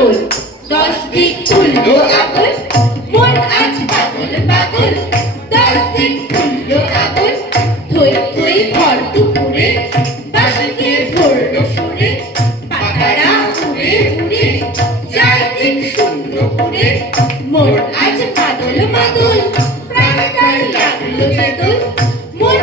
পাগল দশ দিক খুললো আগুন মন আজ পাগল পাগল দশ দিক খুললো আগুন থই থই ভর দুপুরে বাসকে ধরলো সুরে, পাতারা উড়ে উড়ে যায় দিক শূন্য করে, মন আজ পাগল মাদল, প্রাণটাই লাগল চেতন মন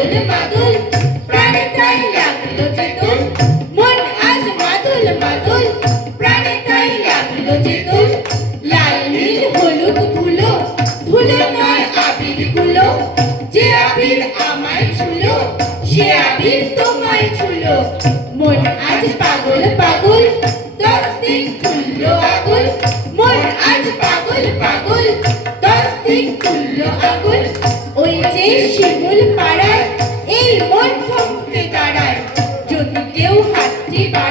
লাগল লাল নীল হলুদ ধুলো ধুলো নয় আবিরগুলো যে আবির আমায় ছুলো সে আবির তোমায় ছুলো মন আজ পাগল পাগল দশ দিন খুললো আগুন মন আজ পাগল পাগল দশ দিন খুললো আগুন ওই যে শিমুল পাড়ায় এই মন থমকে দাঁড়ায়। যদি কেউ হাতটি বাড়ায়